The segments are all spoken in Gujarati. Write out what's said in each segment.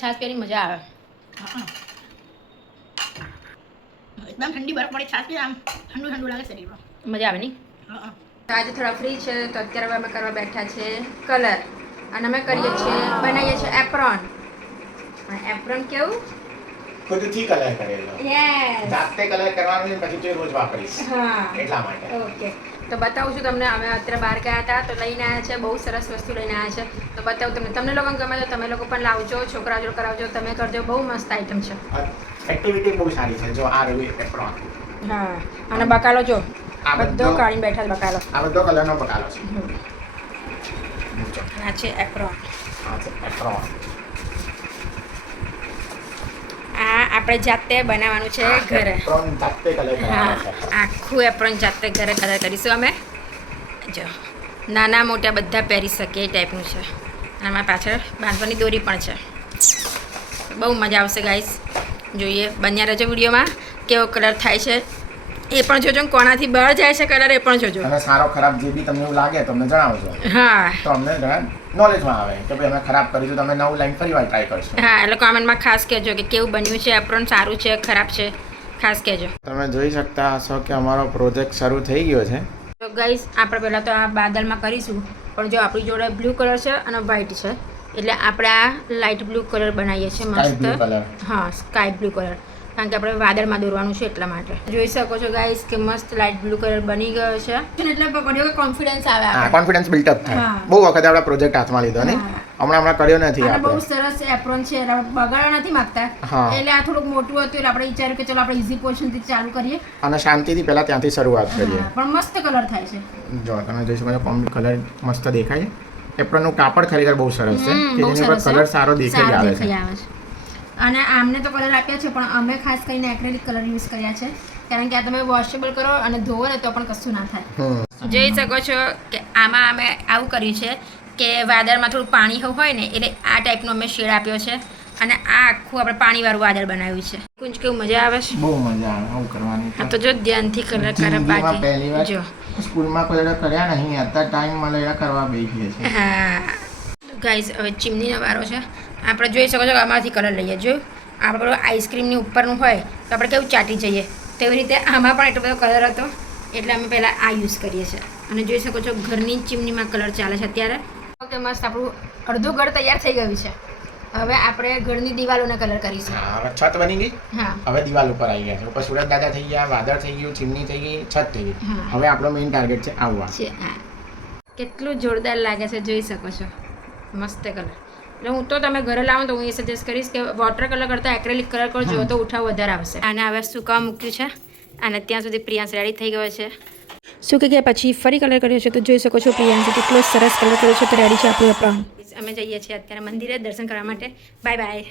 છાશ પીવાની મજા આવે. એકદમ ઠંડી બરફ વાળી છાશ પી આમ ઠંડુ ઠંડુ લાગે શરીરમાં. મજા આવે નહીં. આજે થોડા ફ્રી છે તો અત્યારે અમે કરવા બેઠા છે કલર અને અમે કરીએ છીએ બનાવીએ છીએ એપ્રોન. એપ્રોન કેવું ખુદથી કલર કરેલો. યસ જાતે કલર કરવાનું છે પછી તો રોજ વાપરીશ. હા એટલા માટે. ઓકે તો બતાવું છું તમને. અમે અત્યારે બહાર ગયા હતા તો લઈને આવ્યા છે. બહુ સરસ વસ્તુ લઈને આવ્યા છે તો બતાવું તમને. તમને લોકોને ગમે તો તમે લોકો પણ લાવજો, છોકરા જોડે કરાવજો, તમે કરજો. બહુ મસ્ત આઈટમ છે. એક્ટિવિટી બહુ સારી છે. જો આ રહ્યું એપ્રોન. હા અને બકાલો જો આ બધો કાઢીને બેઠા બકાલો. આ બધો કલરનો બકાલો છે. આ છે એપ્રોન. આ છે એપ્રોન. આ આપણે જાતે બનાવવાનું છે ઘરે. એપ્રોન જાતે કલર કરવાનો છે. આખું એપ્રોન જાતે ઘરે કલર કરીશું અમે. જો નાના મોટા બધા પહેરી શકીએ એ ટાઈપનું છે. આમાં પાછળ બાંધવાની દોરી પણ છે. બહુ મજા આવશે ગાઈસ. જોઈએ બન્યા રહેજો વિડીયોમાં કેવો કલર થાય છે એ પણ જોજો. કોણાથી બહાર જાય છે કલર એ પણ જોજો. અને સારો ખરાબ જે બી તમને એવું લાગે તો અમને જણાવજો. હા તો અમને જરા નોલેજમાં આવે કે ભાઈ અમે ખરાબ કરીશું. તમે નવું લાઈન ફરી વાર ટ્રાય કરશો. હા એટલે કોમેન્ટમાં ખાસ કહેજો કે કેવું બન્યું છે એપ્રોન, સારું છે ખરાબ છે, ખાસ કહેજો. તમે જોઈ શકતા હશો કે અમારો પ્રોજેક્ટ શરૂ થઈ ગયો છે. તો ગાઈસ આપણે પહેલાં તો આ બાદલમાં કરીશું. પણ જો આપણી જોડે બ્લુ કલર છે અને વ્હાઈટ છે એટલે આપણે આ લાઇટ બ્લુ કલર બનાવીએ છીએ મસ્ત. હા સ્કાય બ્લુ કલર, કારણ કે આપણે વાદળમાં દોરવાનું છે એટલા માટે. જોઈ શકો છો ગાઈસ કે મસ્ત લાઇટ બ્લુ કલર બની ગયો છે. એટલે પકડ્યો કે કોન્ફિડન્સ આવે. હા કોન્ફિડન્સ બિલ્ટઅપ થાય. બહુ વખત આપણે પ્રોજેક્ટ હાથમાં લીધો ને હમણાં કર્યો નથી. અને બહુ સરસ એપ્રોન છે. બગાડવા નથી માંગતા એટલે આ થોડુંક મોટું હતું એટલે આપણે વિચાર્યું કે ચલો આપણે ઈઝી પોર્શનથી ચાલુ કરીએ અને શાંતિથી પહેલા ત્યાંથી શરૂઆત કરીએ. પણ મસ્ત કલર થાય છે. જો તમે જોઈ શકો છો કલર મસ્ત દેખાય. એપ્રોનનું કાપડ ખરેખર બહુ સરસ છે કે જેની પર કલર સારો દેખાઈ આવે છે. અને આમને તો કલર આપ્યા છે પણ અમે ખાસ કરીને એક્રેલિક કલર યુઝ કર્યા છે કારણ કે આ તમે વોશેબલ કરો અને ધોવો ને તો પણ કશું ના થાય. જોઈ શકો છો કે આમાં અમે આવું કર્યું છે કે વાદળમાં થોડું પાણી હોય ને એટલે આ ટાઈપનો અમે શેડ આપ્યો છે અને આ આખું આપણે પાણીવાળું વાદળ બનાવ્યું છે. કુંજ કેવું મજા આવે છે. બહુ મજા આવે આવું કરવાની. હા તો જો ધ્યાનથી કલર કરે બાકી જો સ્કૂલમાં કોઈ કર્યા નહીં અત્યારે ટાઈમ મળે એ કરવા બેસીએ છીએ. હા ગાઈઝ હવે ચીમનીનો વારો છે. આપણે જોઈ શકો છો કે આમાંથી કલર લઈએ. જો આપણે આઈસ્ક્રીમની ઉપરનું હોય તો આપણે કેવું ચાટી જઈએ તેવી રીતે આમાં પણ એટલો બધો કલર હતો એટલે અમે પહેલાં આ યુઝ કરીએ છીએ. અને જોઈ શકો છો ઘરની ચીમનીમાં કલર ચાલે છે અત્યારે. ઓકે મસ્ત આપણું અડધું ઘર તૈયાર થઈ ગયું છે. હવે આપણે ઘરની દિવાલોને કલર કરીશું. હવે છત બની ગઈ. હા હવે દિવાલ ઉપર આવી ગયા છે. ઉપર સુરત દાદા થઈ ગયા, વાદળ થઈ ગયું, ચીમની થઈ ગઈ, છત થઈ ગઈ. હવે આપણો મેઇન ટાર્ગેટ છે આવવા છે. કેટલું જોરદાર લાગે છે જોઈ શકો છો. મસ્ત કલર. એટલે હું તો તમે ઘરે લાવો તો હું એ સજેસ્ટ કરીશ કે વોટર કલર કરતાં એક્રેલિક કલર કરજો તો ઉઠાવ વધારે આવશે. અને હવે સુકાવા મૂક્યું છે અને ત્યાં સુધી પ્રિયાંશ રેડી થઈ ગયો છે. સૂકી ગયા પછી ફરી કલર કર્યો છે તો જોઈ શકો છો પ્રિયાંશ કેટલો સરસ કલર કર્યો છે તો રેડી છે આપણું એપ્રોન. અમે જઈએ છીએ અત્યારે મંદિરે દર્શન કરવા માટે. Bye bye.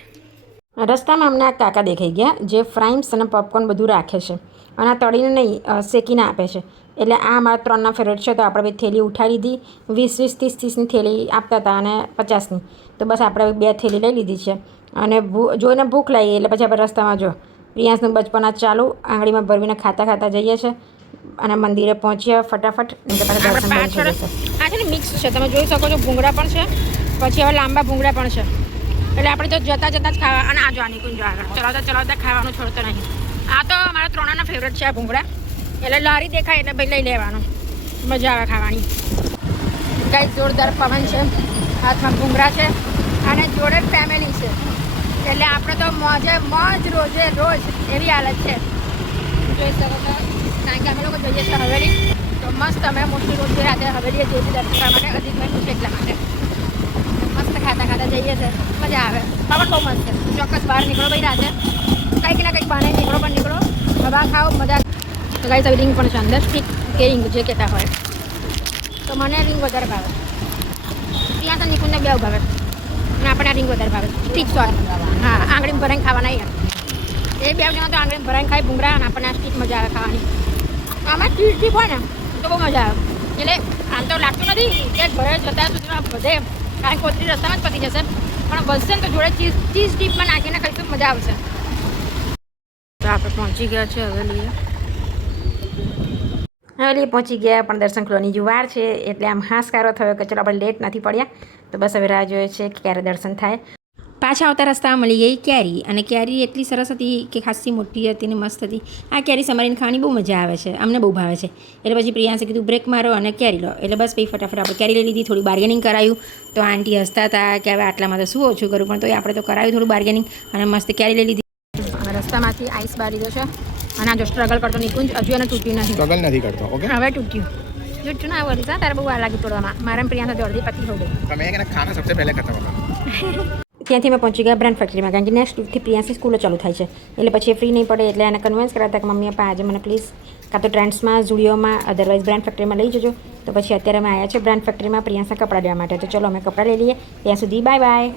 રસ્તામાં અમને આ કાકા દેખાઈ ગયા જે ફ્રાઈમ્સ અને પોપકોર્ન બધું રાખે છે અને આ તળીને નહીં શેકીને આપે છે. એટલે આ અમારા 3ના ફેવરેટ છે તો આપણે થેલી ઉઠાવી લીધી. 20-20, 30-30ની થેલી આપતા હતા અને 50ની તો બસ આપણે 2 થેલી લઈ લીધી છે. અને જોઈને ભૂખ લાગી એટલે પછી આપણે રસ્તામાં જો પ્રિયાંશનું બચપન આ ચાલુ આંગળીમાં ભરવીને ખાતા ખાતા જઈએ છીએ અને મંદિરે પહોંચ્યા ફટાફટ. આ છે ને મિક્સ છે તમે જોઈ શકો છો. ભૂંગળા પણ છે પછી હવે લાંબા ભૂંગળા પણ છે એટલે આપણે તો જતાં જ ખાવા. અને આ જો આની કુંજો આગળ ચલાવતા ખાવાનું છોડતો નહીં. આ તો અમારા 3ના ફેવરેટ છે આ ભૂંગળા. એટલે લારી દેખાય એટલે ભાઈ લઈ લેવાનું. મજા આવે ખાવાની. કંઈ જોરદાર પવન છે, હાથમાં ભૂંગળા છે અને જોડે ફેમિલી છે એટલે આપણે તો મોજે મોજ રોજે રોજ એવી હાલત છે. જોઈ શકો છો કારણ કે અમે લોકો જોઈએ છીએ હવેલી તો મસ્ત અમે મોટી રોજ રાતે હવેલીએ જઈએ છીએ દર્શન કરવા માટે. અધિક મહિનું છે એટલા માટે મસ્ત ખાતા ખાતા જઈએ છીએ. મજા આવે. પવન બહુ મસ્ત છે. ચોક્કસ બહાર નીકળો ભાઈ રાતે કંઈક ને કંઈક બહાર નીકળો પણ નીકળો હવા ખાઓ મજા. તો ગાઈસ હવે રિંગ પણ છે અંદર સ્ટીક કે રિંગ જે કહેતા હોય તો મને રિંગ વધારે ભાવે. ત્યાં તો નિકુંજને બે ભાવે અને આપણે આ રિંગ વધારે ભાવે. સ્ટીક સોય હા આંગળીમાં ભરાઈને ખાવાના યાર. એ બે જણા તો આંગળીમાં ભરાઈને ખાય ભૂંગળા અને આપણને આ સ્ટીક મજા આવે ખાવાની. આમાં સ્ટીક હોય ને તો બહુ મજા આવે. એટલે આમ તો લાગતું નથી કે ઘરે જતા સુધીમાં બધે કારણ કે કોથળી રસ્તામાં જ પતી જશે પણ બસશે ને તો જોડે ચીઝ ડીપમાં નાખીને ખાઈશું મજા આવશે. તો આપણે પહોંચી ગયા છે હવેલી પહોંચી ગયા પણ દર્શન ખોલવાની જો વાર છે એટલે આમ હાશકારો થયો કે ચલો આપણે લેટ નથી પડ્યા તો બસ હવે રાહ જોઈએ છે કે ક્યારે દર્શન થાય. પાછા આવતા રસ્તામાં મળી ગઈ કેરી અને કેરી એટલી સરસ હતી કે ખાસી મોટી હતી અને મસ્ત હતી. આ કેરી સમારીને ખાવાની બહુ મજા આવે છે, અમને બહુ ભાવે છે. એટલે પછી પ્રિયાંશે કીધું બ્રેક મારો અને કેરી લો. એટલે બસ પછી ફટાફટ આપણે કેરી લઈ લીધી. થોડી બાર્ગેનિંગ કરાયું તો આંટી હસતા હતા કે હવે આટલામાં તો શું ઓછું કરું, પણ તો આપણે તો કરાવ્યું થોડું બાર્ગેનિંગ અને મસ્ત કેરી લઈ લીધી. અને રસ્તામાંથી આઈસ બહાર લીધો છે અને આ જો સ્ટ્રગલ કરતો નિકુંજ હજુ એને તૂટ્યું નથી. સ્ટ્રગલ નથી કરતો. ઓકે, હવે તૂટ્યું. તૂટ્યું ના વળી તારે બહુ વાર લાગી તોડવામાં. મારા પ્રિયાંશે જલ્દી પતી હો ગઈ. તમે એને ખાના સૌથી પહેલા ખતમ કરો. ત્યાંથી અમે પહોંચી ગયા બ્રાન્ડ ફેક્ટરીમાં, કારણ કે નેક્સ્ટ વીકથી પ્રિયાંશની સ્કૂલો ચાલુ થાય છે. એટલે પછી એ ફ્રી નહીં પડે, એટલે એને કન્વિન્સ કરાતા કે મમ્મી પપ્પા આજે મને પ્લીઝ કાં તો ટ્રેન્ડ્સમાં, ઝુડિયોમાં, અધરવાઇઝ બ્રાન્ડ ફેક્ટરીમાં લઈ જજો. તો પછી અત્યારે અમે આવ્યા છે બ્રાન્ડ ફેક્ટરીમાં પ્રિયાંશના કપડાં લેવા માટે. તો ચલો અમે કપડાં લઈ લઈએ. ત્યાં સુધી બાય બાય.